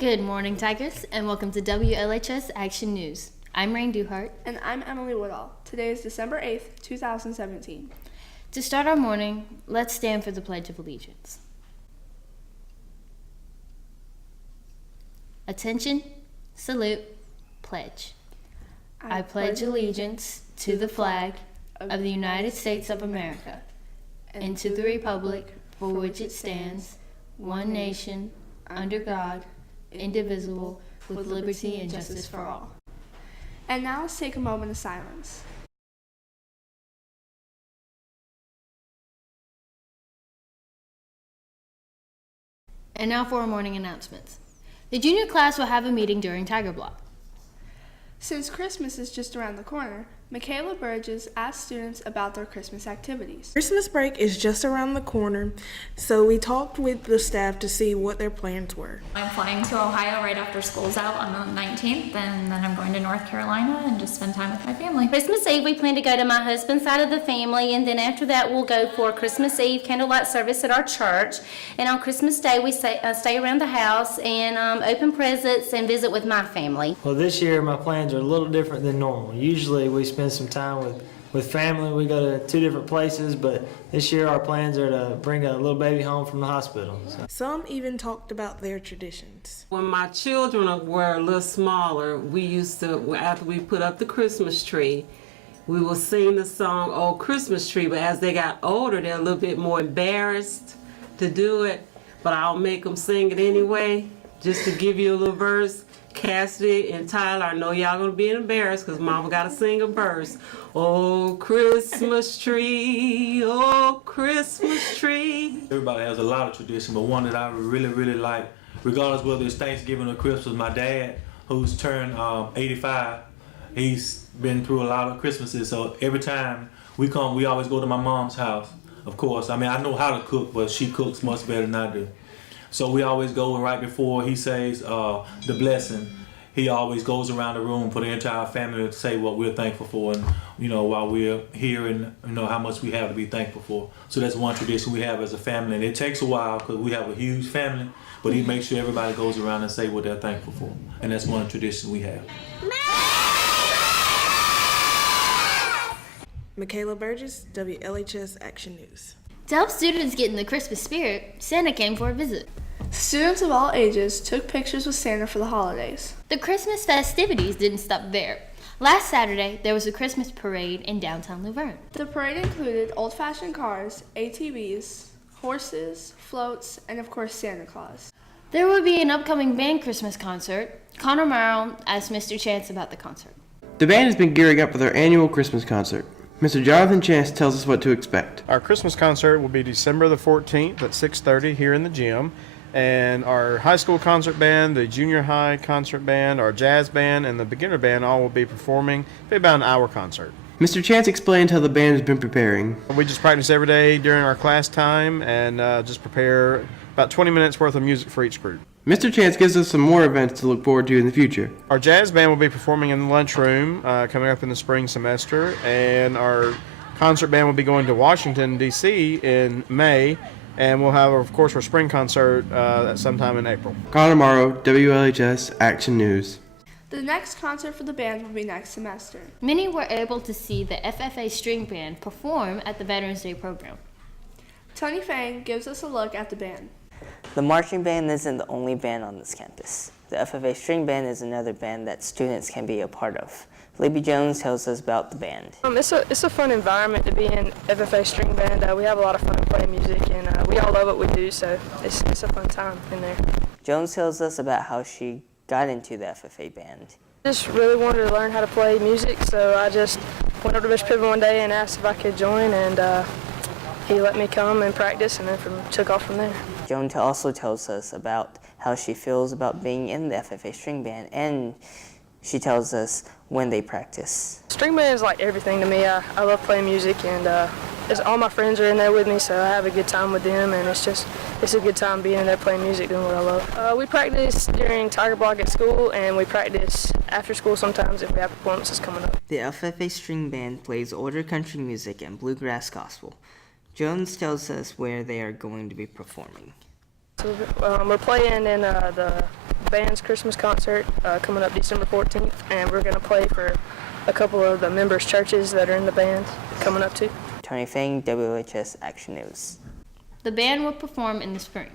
Good morning, Tigers, and welcome to WLHS Action News. I'm Rain Duhart. And I'm Emily Woodall. Today is December 8th, 2017. To start our morning, let's stand for the Pledge of Allegiance. Attention, salute, pledge. I pledge allegiance to the flag of the United States of America and to the republic for which it stands, one nation, under God, indivisible, with liberty and justice for all. And now let's take a moment of silence. And now for our morning announcements. The junior class will have a meeting during Tiger Block. Since Christmas is just around the corner, Michaela Burgess asked students about their Christmas activities. Christmas break is just around the corner, so we talked with the staff to see what their plans were. I'm flying to Ohio right after school's out on the 19th, and then I'm going to North Carolina and just spend time with my family. Christmas Eve, we plan to go to my husband's side of the family, and then after that, we'll go for Christmas Eve candlelight service at our church. And on Christmas Day, we stay around the house and open presents and visit with my family. Well, this year my plans are a little different than normal. Usually we spend some time with family. We go to two different places, but this year our plans are to bring a little baby home from the hospital. Some even talked about their traditions. When my children were a little smaller, we used to, after we put up the Christmas tree, we will sing the song, "Oh Christmas Tree," but as they got older, they're a little bit more embarrassed to do it, but I'll make them sing it anyway, just to give you a little verse. Cassidy and Tyler, I know y'all gonna be embarrassed because Mama gotta sing a verse. Oh Christmas tree, oh Christmas tree. Everybody has a lot of tradition, but one that I really like, regardless whether it's Thanksgiving or Christmas, my dad, who's turned 85, he's been through a lot of Christmases, so every time we come, we always go to my mom's house, of course. I mean, I know how to cook, but she cooks much better than I do. So we always go, and right before he says the blessing, he always goes around the room for the entire family to say what we're thankful for, and while we're here, and how much we have to be thankful for. So that's one tradition we have as a family, and it takes a while because we have a huge family, but he makes sure everybody goes around and say what they're thankful for, and that's one tradition we have. Michaela Burgess, WLHS Action News. To help students get in the Christmas spirit, Santa came for a visit. Students of all ages took pictures with Santa for the holidays. The Christmas festivities didn't stop there. Last Saturday, there was a Christmas parade in downtown Luverne. The parade included old-fashioned cars, ATVs, horses, floats, and of course Santa Claus. There will be an upcoming band Christmas concert. Connor Morrow asked Mr. Chance about the concert. The band has been gearing up for their annual Christmas concert. Mr. Jonathan Chance tells us what to expect. Our Christmas concert will be December the 14th at 6:30 here in the gym. And our high school concert band, the junior high concert band, our jazz band, and the beginner band all will be performing. It'll be about an hour concert. Mr. Chance explained how the band has been preparing. We just practice every day during our class time and just prepare about 20 minutes worth of music for each group. Mr. Chance gives us some more events to look forward to in the future. Our jazz band will be performing in the lunchroom coming up in the spring semester, and our concert band will be going to Washington, D.C. in May, and we'll have, of course, our spring concert sometime in April. Connor Morrow, WLHS Action News. The next concert for the band will be next semester. Many were able to see the FFA String Band perform at the Veterans Day program. Tony Fang gives us a look at the band. The marching band isn't the only band on this campus. The FFA String Band is another band that students can be a part of. Libby Jones tells us about the band. It's a fun environment to be in FFA String Band. We have a lot of fun playing music, and we all love what we do, so it's a fun time in there. Jones tells us about how she got into the FFA band. I just really wanted to learn how to play music, so I just went up to Mr. Piven one day and asked if I could join, and he let me come and practice, and then took off from there. Joan also tells us about how she feels about being in the FFA String Band, and she tells us when they practice. String band is like everything to me. I love playing music, and all my friends are in there with me, so I have a good time with them, and it's a good time being in there playing music, doing what I love. We practice during Tiger Block at school, and we practice after school sometimes if we have performances coming up. The FFA String Band plays older country music and bluegrass gospel. Jones tells us where they are going to be performing. We're playing in the band's Christmas concert coming up December 14th, and we're going to play for a couple of the members' churches that are in the band coming up too. Tony Fang, WLHS Action News. The band will perform in the spring.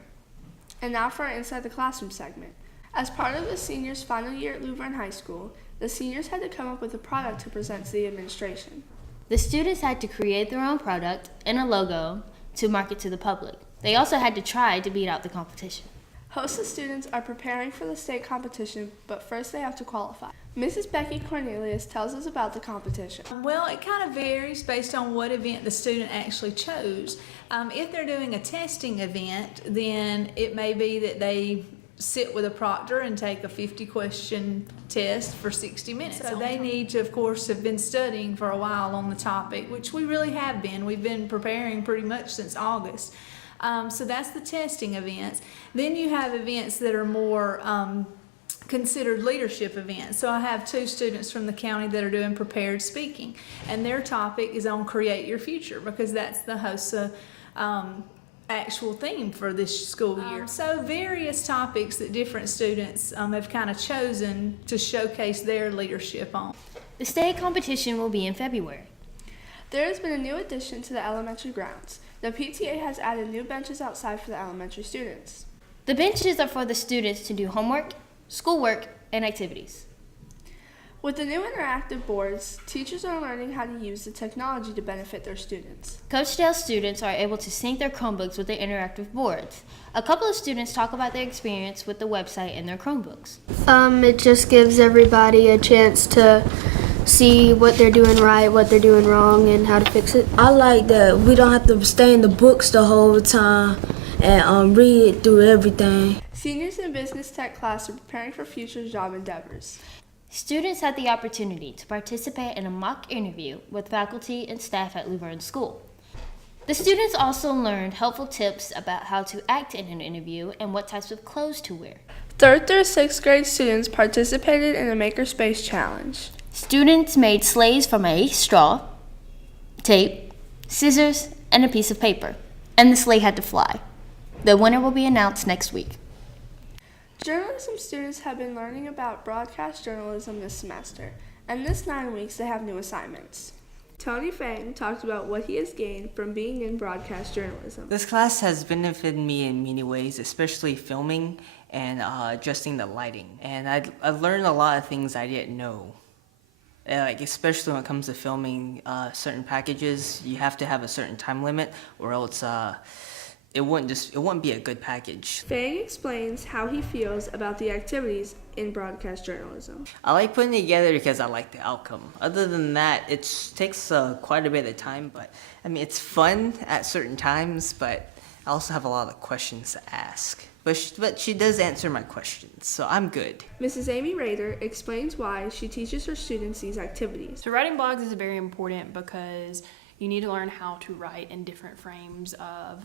And now for our Inside the Classroom segment. As part of the seniors' final year at Luverne High School, the seniors had to come up with a product to present to the administration. The students had to create their own product and a logo to market to the public. They also had to try to beat out the competition. Hostess students are preparing for the state competition, but first they have to qualify. Mrs. Becky Cornelius tells us about the competition. Well, it kind of varies based on what event the student actually chose. If they're doing a testing event, then it may be that they sit with a proctor and take a 50-question test for 60 minutes. So they need to, of course, have been studying for a while on the topic, which we really have been. We've been preparing pretty much since August. So that's the testing events. Then you have events that are more considered leadership events. So I have 2 students from the county that are doing prepared speaking, and their topic is on Create Your Future, because that's the HOSA actual theme for this school year. So various topics that different students have kind of chosen to showcase their leadership on. The state competition will be in February. There has been a new addition to the elementary grounds. The PTA has added new benches outside for the elementary students. The benches are for the students to do homework, schoolwork, and activities. With the new interactive boards, teachers are learning how to use the technology to benefit their students. Coach Dale's students are able to sync their Chromebooks with their interactive boards. A couple of students talk about their experience with the website and their Chromebooks. It just gives everybody a chance to see what they're doing right, what they're doing wrong, and how to fix it. I like that we don't have to stay in the books the whole time and read through everything. Seniors in business tech class are preparing for future job endeavors. Students had the opportunity to participate in a mock interview with faculty and staff at Luverne School. The students also learned helpful tips about how to act in an interview and what types of clothes to wear. 3rd through 6th grade students participated in a Makerspace challenge. Students made sleighs from a straw, tape, scissors, and a piece of paper, and the sleigh had to fly. The winner will be announced next week. Journalism students have been learning about broadcast journalism this semester, and this 9 weeks they have new assignments. Tony Fang talked about what he has gained from being in broadcast journalism. This class has benefited me in many ways, especially filming and adjusting the lighting. And I've learned a lot of things I didn't know. Like especially when it comes to filming certain packages, you have to have a certain time limit, or else it wouldn't be a good package. Fang explains how he feels about the activities in broadcast journalism. I like putting it together because I like the outcome. Other than that, it takes quite a bit of time, but I mean it's fun at certain times. But I also have a lot of questions to ask. But she does answer my questions, so I'm good. Mrs. Amy Rader explains why she teaches her students these activities. So writing blogs is very important because you need to learn how to write in different frames of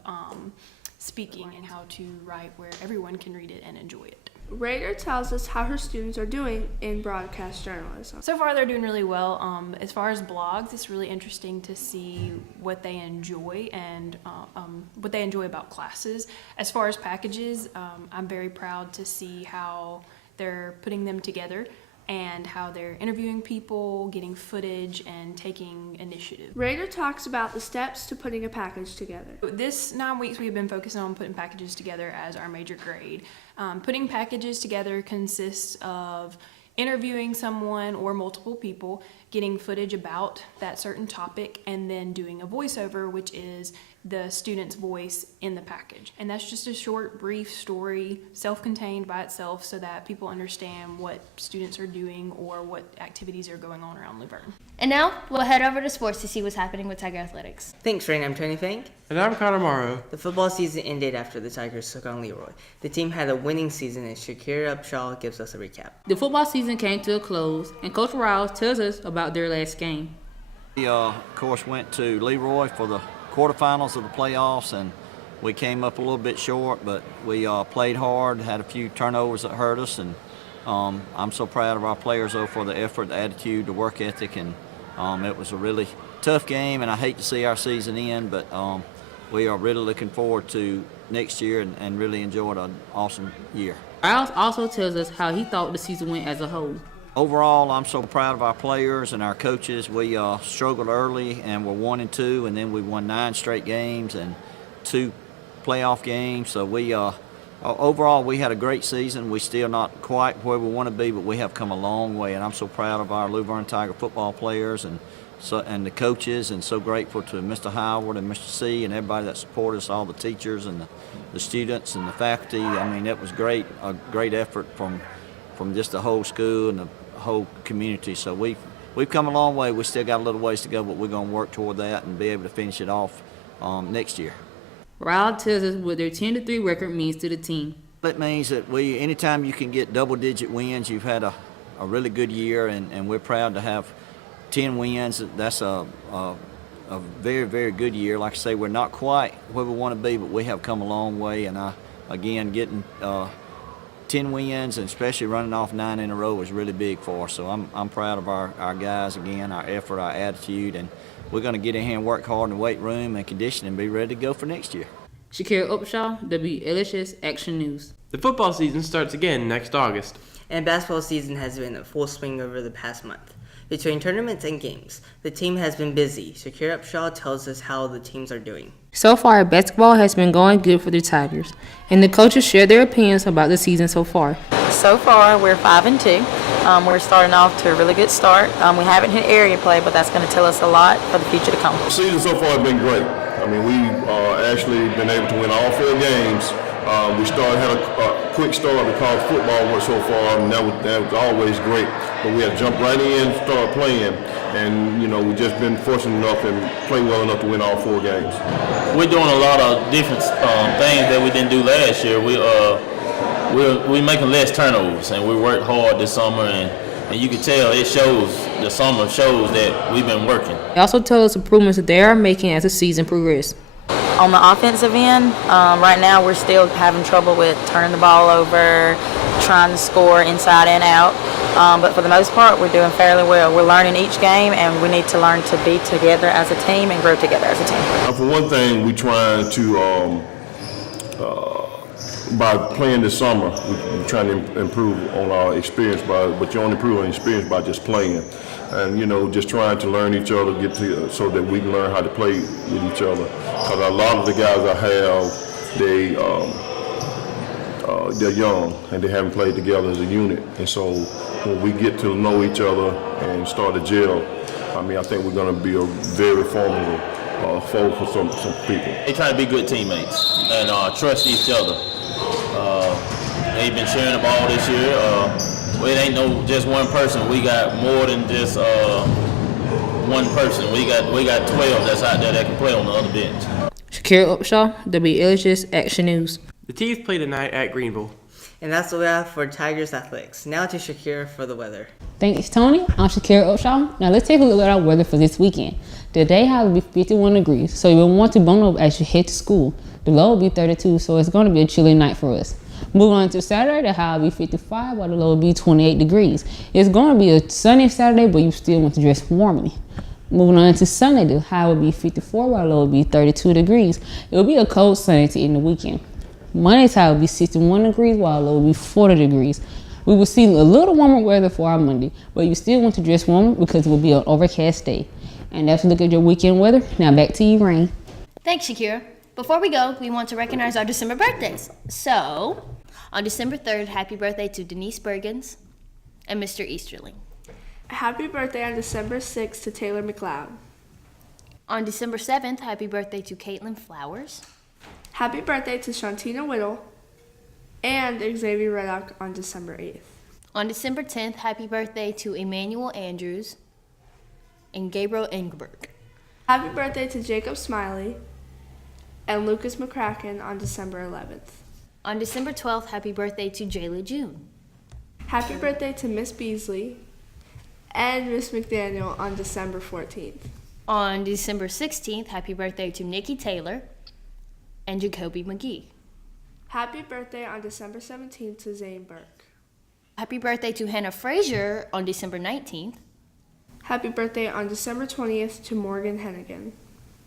speaking and how to write where everyone can read it and enjoy it. Rader tells us how her students are doing in broadcast journalism. So far they're doing really well. As far as blogs, it's really interesting to see what they enjoy and what they enjoy about classes. As far as packages, I'm very proud to see how they're putting them together and how they're interviewing people, getting footage, and taking initiative. Rader talks about the steps to putting a package together. This 9 weeks we've been focusing on putting packages together as our major grade. Putting packages together consists of interviewing someone or multiple people, getting footage about that certain topic, and then doing a voiceover, which is the student's voice in the package. And that's just a short, brief story, self-contained by itself, so that people understand what students are doing or what activities are going on around Luverne. And now, we'll head over to sports to see what's happening with Tiger Athletics. Thanks, Rain. I'm Tony Fang. And I'm Connor Morrow. The football season ended after the Tigers took on Leroy. The team had a winning season, and Shakira Upshaw gives us a recap. The football season came to a close, and Coach Rouse tells us about their last game. We, of course, went to Leroy for the quarterfinals of the playoffs, and we came up a little bit short, but we played hard, had a few turnovers that hurt us, and I'm so proud of our players, though, for the effort, the attitude, the work ethic, and it was a really tough game, and I hate to see our season end, but we are really looking forward to next year and really enjoyed an awesome year. Riles also tells us how he thought the season went as a whole. Overall, I'm so proud of our players and our coaches. We struggled early and were 1-2, and then we won 9 straight games and 2 playoff games. So we overall we had a great season. We still not quite where we want to be, but we have come a long way, and I'm so proud of our Luverne Tiger football players and the coaches, and so grateful to Mr. Howard and Mr. C and everybody that supported us, all the teachers and the students and the faculty. I mean, it was great, a great effort from just the whole school and the whole community. So we've come a long way. We still got a little ways to go, but we're going to work toward that and be able to finish it off next year. Riles tells us what their 10-3 record means to the team. It means that anytime you can get double-digit wins, you've had a really good year, and we're proud to have 10 wins. That's a very, very good year. Like I say, we're not quite where we want to be, but we have come a long way, and again, getting 10 wins and especially running off 9 in a row is really big for us. So I'm proud of our guys again, our effort, our attitude, and we're going to get in here and work hard in the weight room and condition and be ready to go for next year. Shakira Upshaw, WLHS Action News. The football season starts again next August. And basketball season has been in full swing over the past month. Between tournaments and games, the team has been busy. Shakira Upshaw tells us how the teams are doing. So far, basketball has been going good for the Tigers, and the coaches share their opinions about the season so far. So far, we're 5-2. We're starting off to a really good start. We haven't hit area play, but that's going to tell us a lot for the future to come. The season so far has been great. I mean, we've actually been able to win all 4 games. We had a quick start because football went so far, and that was always great. But we had jumped right in, started playing, and we just been fortunate enough and play well enough to win all 4 games. We're doing a lot of different things that we didn't do last year. We're making less turnovers, and we worked hard this summer, and you can tell it shows. The summer shows that we've been working. They also tell us improvements that they are making as the season progresses. On the offensive end, right now we're still having trouble with turning the ball over, trying to score inside and out. But for the most part, we're doing fairly well. We're learning each game, and we need to learn to be together as a team and grow together as a team. For one thing, we're trying to, by playing this summer, we're trying to improve on our experience, but you only improve on experience by just playing. And just trying to learn each other, so that we can learn how to play with each other. Because a lot of the guys I have, they're young and they haven't played together as a unit. And so when we get to know each other and start to gel, I think we're going to be a very formidable foe for some people. They try to be good teammates and trust each other. They've been sharing the ball this year. It ain't no just one person. We got more than just one person. We got 12 that's out there that can play on the other bench. Shakira Upshaw, WLHS Action News. The Tees play tonight at Greenville. And that's what we have for Tigers Athletics. Now to Shakira for the weather. Thanks, Tony. I'm Shakira Upshaw. Now let's take a look at our weather for this weekend. Today will be 51 degrees, so you will want to bundle up as you head to school. The low will be 32, so it's going to be a chilly night for us. Moving on to Saturday, the high will be 55, while the low will be 28 degrees. It's going to be a sunny Saturday, but you still want to dress warmly. Moving on to Sunday, the high will be 54, while the low will be 32 degrees. It will be a cold Sunday to end the weekend. Monday's high will be 61 degrees, while the low will be 40 degrees. We will see a little warmer weather for our Monday, but you still want to dress warmer because it will be an overcast day. And that's a look at your weekend weather. Now back to you, Rain. Thanks, Shakira. Before we go, we want to recognize our December birthdays. So, on December 3rd, happy birthday to Denise Bergens and Mr. Easterling. Happy birthday on December 6th to Taylor McLeod. On December 7th, happy birthday to Caitlin Flowers. Happy birthday to Shantina Whittle and Xavier Reddock on December 8th. On December 10th, happy birthday to Emmanuel Andrews and Gabriel Engberg. Happy birthday to Jacob Smiley and Lucas McCracken on December 11th. On December 12th, happy birthday to Jayla June. Happy birthday to Miss Beasley and Miss McDaniel on December 14th. On December 16th, happy birthday to Nikki Taylor and Jacoby McGee. Happy birthday on December 17th to Zane Burke. Happy birthday to Hannah Frazier on December 19th. Happy birthday on December 20th to Morgan Hennigan.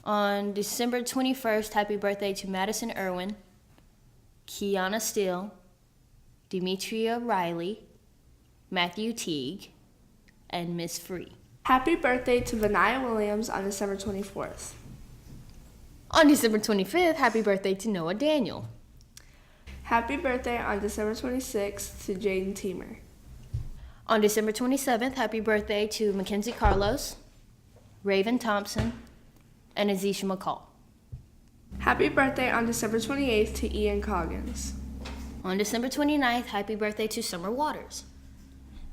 On December 21st, happy birthday to Madison Irwin Kiana Steele, Demetria Riley, Matthew Teague, and Miss Free. Happy birthday to Vanaya Williams on December 24th. On December 25th, happy birthday to Noah Daniel. Happy birthday on December 26th to Jaden Teamer. On December 27th, happy birthday to Mackenzie Carlos, Raven Thompson, and Azisha McCall. Happy birthday on December 28th to Ian Coggins. On December 29th, happy birthday to Summer Waters.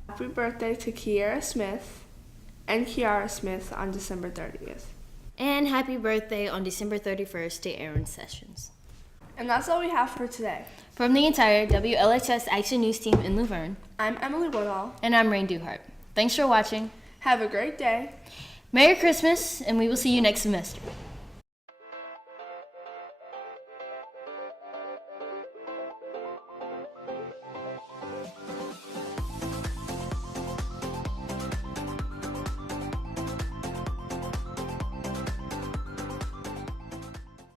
Happy birthday to Kiara Smith and Kiara Smith on December 30th. And happy birthday on December 31st to Aaron Sessions. And that's all we have for today. From the entire WLHS Action News team in Luverne, I'm Emily Woodall. And I'm Rain Duhart. Thanks for watching. Have a great day. Merry Christmas, and we will see you next semester.